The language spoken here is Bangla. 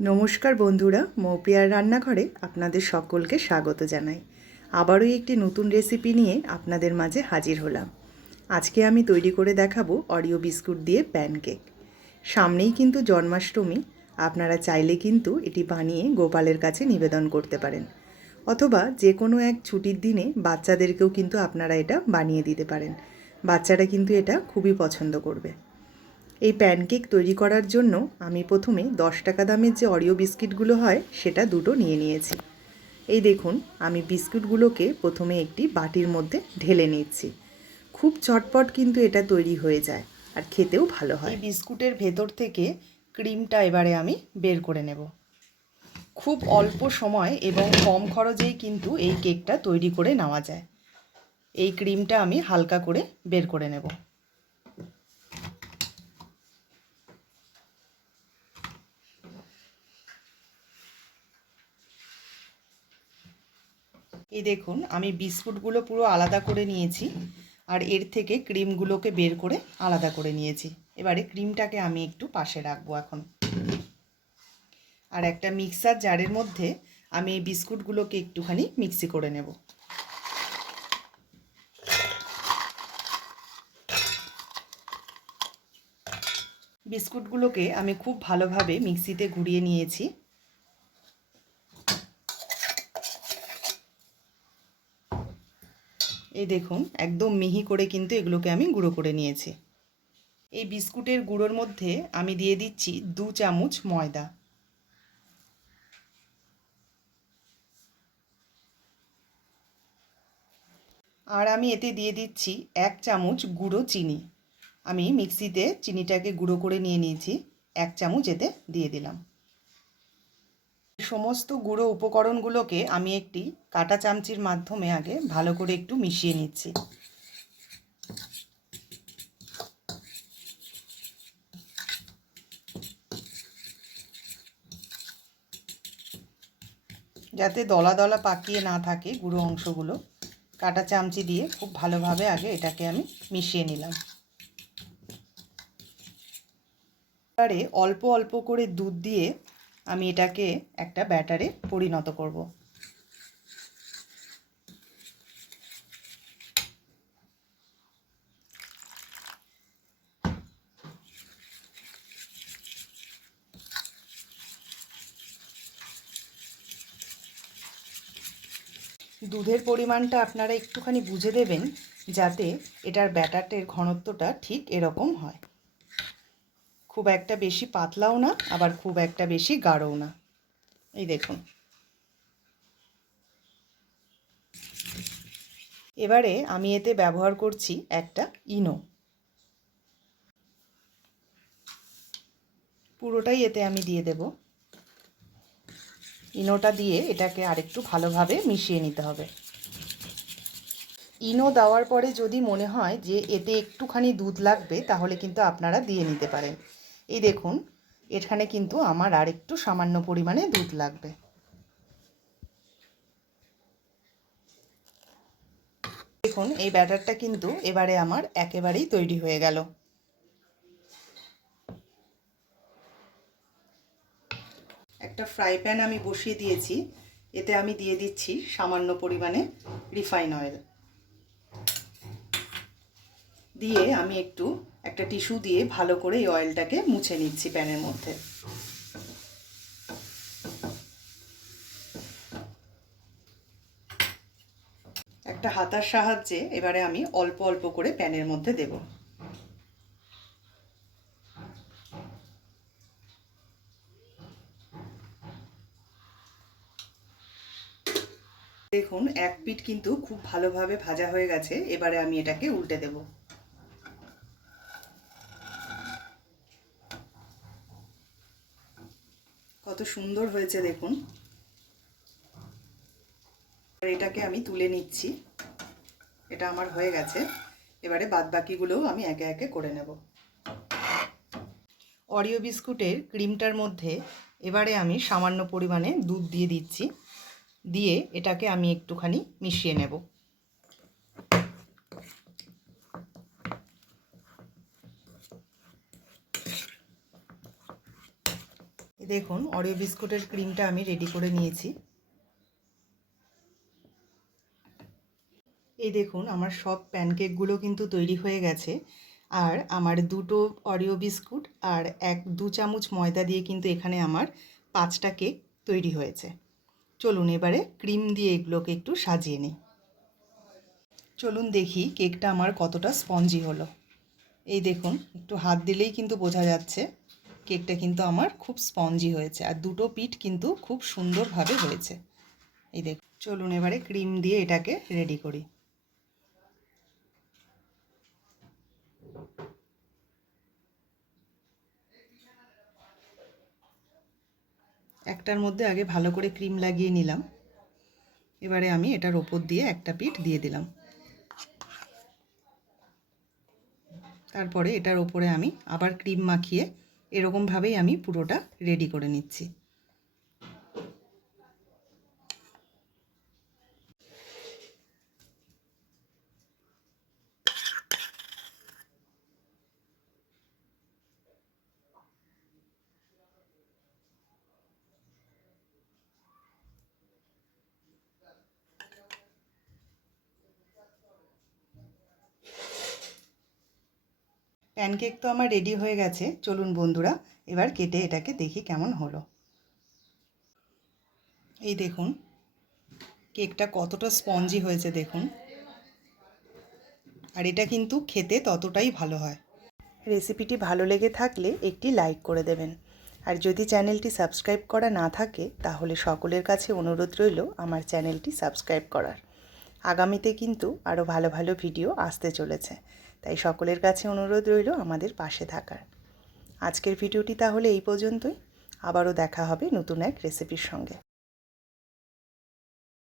নমস্কার বন্ধুরা, মৌপিয়ার রান্নাঘরে আপনাদের সকলকে স্বাগত জানাই। আবারও একটি নতুন রেসিপি নিয়ে আপনাদের মাঝে হাজির হলাম। আজকে আমি তৈরি করে দেখাবো অরিও বিস্কুট দিয়ে প্যানকেক। সামনেই কিন্তু জন্মাষ্টমী, আপনারা চাইলে কিন্তু এটি বানিয়ে গোপালের কাছে নিবেদন করতে পারেন, অথবা যে কোনো এক ছুটির দিনে বাচ্চাদেরকেও কিন্তু আপনারা এটা বানিয়ে দিতে পারেন। বাচ্চারা কিন্তু এটা খুবই পছন্দ করবে। এই প্যানকেক তৈরি করার জন্য আমি প্রথমে 10 টাকা দামের যে অরিও বিস্কিটগুলো হয় সেটা দুটো নিয়ে নিয়েছি। এই দেখুন, আমি বিস্কুটগুলোকে প্রথমে একটি বাটির মধ্যে ঢেলে নিচ্ছি। খুব চটপট কিন্তু এটা তৈরি হয়ে যায় আর খেতেও ভালো হয়। এই বিস্কুটের ভেতর থেকে ক্রিমটা এবারে আমি বের করে নেব। খুব অল্প সময় এবং কম খরচেই কিন্তু এই কেকটা তৈরি করে নেওয়া যায়। এই ক্রিমটা আমি হালকা করে বের করে নেব। এই দেখুন, আমি বিস্কুটগুলো পুরো আলাদা করে নিয়েছি আর এর থেকে ক্রিমগুলোকে বের করে আলাদা করে নিয়েছি। এবারে ক্রিমটাকে আমি একটু পাশে রাখবো এখন। আর একটা মিক্সার জারের মধ্যে আমি এই বিস্কুটগুলোকে একটুখানি মিক্সি করে নেব। বিস্কুটগুলোকে আমি খুব ভালোভাবে মিক্সিতে ঘুরিয়ে নিয়েছি। এই দেখুন, একদম মিহি করে কিন্তু এগুলোকে আমি গুঁড়ো করে নিয়েছি। এই বিস্কুটের গুঁড়োর মধ্যে আমি দিয়ে দিচ্ছি 2 চামচ ময়দা। আর আমি এতে দিয়ে দিচ্ছি 1 চামচ গুঁড়ো চিনি। আমি মিক্সিতে চিনিটাকে গুঁড়ো করে নিয়ে নিয়েছি, 1 চামচ এতে দিয়ে দিলাম। সমস্ত গুঁড়ো উপকরণগুলোকে আমি একটি কাঁটা চামচির মাধ্যমে আগে ভালো করে একটু মিশিয়ে নিচ্ছি। যাতে দলা দলা পাকিয়ে না থাকে গুঁড়ো অংশগুলো, কাঁটা চামচি দিয়ে খুব ভালোভাবে আগে এটাকে আমি মিশিয়ে নিলাম। এবারে অল্প অল্প করে দুধ দিয়ে আমি এটাকে একটা ব্যাটারে পরিণত করব। দুধের পরিমাণটা আপনারা একটুখানি বুঝে দেবেন, যাতে এটার ব্যাটারের ঘনত্বটা ঠিক এরকম হয়। খুব একটা বেশি পাতলাও না, আবার খুব একটা বেশি গাঢ়ও না। এই দেখুন। এবারে আমি এতে ব্যবহার করছি একটা ইনো। পুরোটাই এতে আমি দিয়ে দেব। ইনোটা দিয়ে এটাকে আরেকটু ভালোভাবে মিশিয়ে নিতে হবে। ইনো দেওয়ার পরে যদি মনে হয় যে এতে একটুখানি দুধ লাগবে, তাহলে কিন্তু আপনারা দিয়ে নিতে পারেন। এই দেখুন, এখানে কিন্তু আমার আর একটু সামান্য পরিমাণে দুধ লাগবে। দেখুন, এই ব্যাটারটা কিন্তু এবারে আমার একেবারেই তৈরি হয়ে গেল। একটা ফ্রাই প্যান আমি বসিয়ে দিয়েছি, এতে আমি দিয়ে দিচ্ছি সামান্য পরিমাণে রিফাইন অয়েল। দিয়ে আমি একটা টিস্যু দিয়ে ভালো করে এই অয়েলটাকে মুছে নিচ্ছি প্যানের মধ্যে। একটা হাতার সাহায্যে এবারে আমি অল্প অল্প করে প্যানের মধ্যে দেব। দেখুন, এক পিঠ কিন্তু খুব ভালোভাবে ভাজা হয়ে গেছে। এবারে আমি এটাকে উল্টে দেব। কত সুন্দর হয়েছে দেখুন। এটাকে আমি তুলে নিচ্ছি। এটা আমার হয়ে গেছে। এবারে বাদবাকিগুলোও আমি একে একে করে নেব। অরিও বিস্কুটের ক্রিমটার মধ্যে এবারে আমি সামান্য পরিমাণে দুধ দিয়ে দিচ্ছি। দিয়ে এটাকে আমি একটুখানি মিশিয়ে নেব। দেখুন অরিও বিস্কুটের ক্রিমটা আমি রেডি করে নিয়েছি। এই দেখুন আমার সব প্যানকেকগুলো কিন্তু তৈরি হয়ে গেছে। আর আমার দুটো অরিও বিস্কুট আর 1-2 চামচ ময়দা দিয়ে কিন্তু এখানে আমার 5টা কেক তৈরি হয়েছে। চলুন এবারে ক্রিম দিয়ে এগুলোকে একটু সাজিয়ে নিই। চলুন দেখি কেকটা আমার কতটা স্পঞ্জি হলো। এই দেখুন একটু হাত দিলেই কিন্তু বোঝা যাচ্ছে কেকটা কিন্তু আমার খুব স্পঞ্জি হয়েছে, আর দুটো পিঠ কিন্তু খুব সুন্দরভাবে হয়েছে। এই দেখুন, চলুন এবারে ক্রিম দিয়ে এটাকে রেডি করি। একটার মধ্যে আগে ভালো করে ক্রিম লাগিয়ে নিলাম। এবারে আমি এটার ওপর দিয়ে একটা পিঠ দিয়ে দিলাম। তারপরে এটার ওপরে আমি আবার ক্রিম মাখিয়ে এরকমভাবেই আমি পুরোটা রেডি করে নিচ্ছি। প্যানকেক তো আমার রেডি হয়ে গেছে। চলুন বন্ধুরা এবার কেটে এটাকে দেখি কেমন হলো। এই দেখুন কেকটা কতটা স্পঞ্জি হয়েছে দেখুন, আর এটা কিন্তু খেতে ততটাই ভালো হয়। রেসিপিটি ভালো লেগে থাকলে একটি লাইক করে দেবেন, আর যদি চ্যানেলটি সাবস্ক্রাইব করা না থাকে তাহলে সকলের কাছে অনুরোধ রইল আমার চ্যানেলটি সাবস্ক্রাইব করার। আগামীতে কিন্তু আরও ভালো ভালো ভিডিও আসতে চলেছে, তাই সকলের কাছে অনুরোধ রইল আমাদের পাশে থাকার। আজকের ভিডিওটি তাহলে এই পর্যন্তই। আবারও দেখা হবে নতুন এক রেসিপির সঙ্গে।